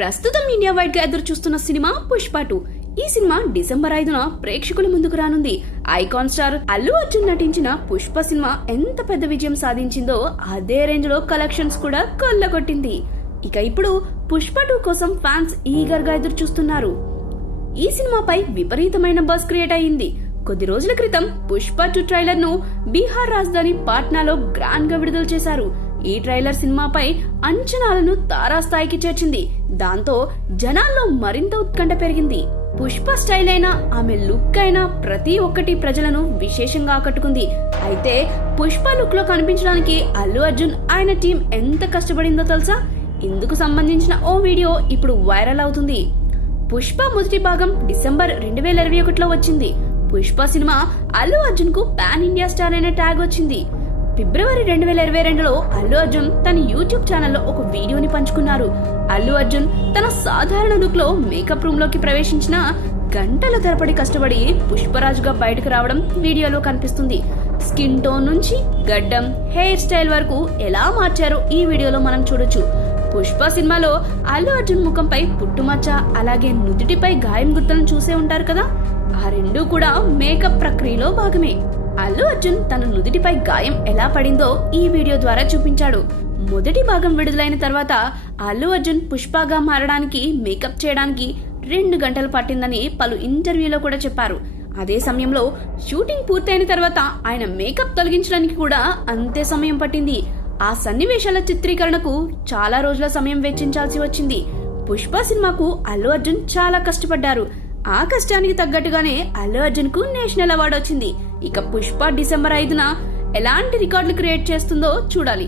ప్రస్తుతం India wide గా ఎదురు చూస్తున్న సినిమా పుష్ప 2. ఈ సినిమా డిసెంబర్ 5న ప్రేక్షకుల ముందుకు రానుంది. ఐకాన్ స్టార్ అల్లు అర్జున్ నటించిన పుష్ప సినిమా ఎంత పెద్ద విజయం సాధించిందో అదే రేంజ్ లో కలెక్షన్స్ కూడా కొల్లగొట్టింది. ఇక ఇప్పుడు పుష్ప 2 కోసం ఫ్యాన్స్ ఈగర్ గా ఎదురు చూస్తున్నారు. ఈ సినిమాపై విపరీతమైన బజ్ క్రియేట్ అయ్యింది. కొద్ది రోజుల క్రితం పుష్ప 2 ట్రైలర్ ను బీహార్ రాజధాని పాట్నాలో గ్రాండ్ గా విడుదల చేశారు. ఈ ట్రైలర్ సినిమాపై అంచనాలను తారాస్థాయికి చేర్చింది. దాంతో జనాల్లో మరింత ఉత్కంఠ పెరిగింది. పుష్ప స్టైల్ అయినా ఆమె లుక్ అయినా ప్రతి ఒక్కటి ప్రజలను విశేషంగా ఆకట్టుకుంది. అయితే పుష్ప లుక్ లో కనిపించడానికి అల్లు అర్జున్ ఆయన టీం ఎంత కష్టపడిందో తెలుసా? ఇందుకు సంబంధించిన ఓ వీడియో ఇప్పుడు వైరల్ అవుతుంది. పుష్ప మొదటి భాగం డిసెంబర్ 2021లో వచ్చింది. పుష్ప సినిమా అల్లు అర్జున్ కు పాన్ ఇండియా స్టార్ అనే ట్యాగ్ వచ్చింది. ఫిబ్రవరి 2022లో అల్లు అర్జున్ తన యూట్యూబ్ ఛానల్లో ఒక వీడియోని పంచుకున్నారు. అల్లు అర్జున్ తన సాధారణ లుక్ లో మేకప్ రూమ్ లోకి ప్రవేశించిన గంటల తరబడి కష్టపడి పుష్పరాజుగా బయటకు రావడం వీడియోలో కనిపిస్తుంది. స్కిన్ టోన్ నుంచి గడ్డం, హెయిర్ స్టైల్ వరకు ఎలా మార్చారో ఈ వీడియోలో మనం చూడొచ్చు. పుష్ప సినిమాలో అల్లు అర్జున్ ముఖంపై పుట్టుమచ్చ, అలాగే నుదుటిపై గాయం గుర్తులను చూసే ఉంటారు కదా. ఆ రెండూ కూడా మేకప్ ప్రక్రియలో భాగమే. అల్లు అర్జున్ తన నుదుటిపై గాయం ఎలా పడిందో ఈ వీడియో ద్వారా చూపించాడు. మొదటి భాగం విడుదలైన తర్వాత అల్లు అర్జున్ పుష్పగా మారడానికి మేకప్ చేయడానికి 2 గంటలు పట్టిందని పలు ఇంటర్వ్యూలో కూడా చెప్పారు. అదే సమయంలో షూటింగ్ పూర్తయిన తర్వాత ఆయన మేకప్ తొలగించడానికి కూడా అంతే సమయం పట్టింది. ఆ సన్నివేశాల చిత్రీకరణకు చాలా రోజుల సమయం వెచ్చించాల్సి వచ్చింది. పుష్ప సినిమాకు అల్లు అర్జున్ చాలా కష్టపడ్డారు. ఆ కష్టానికి తగ్గట్టుగానే అల్లు అర్జున్ కు నేషనల్ అవార్డు వచ్చింది. ఇక పుష్ప డిసెంబర్ 5న ఎలాంటి రికార్డులు క్రియేట్ చేస్తుందో చూడాలి.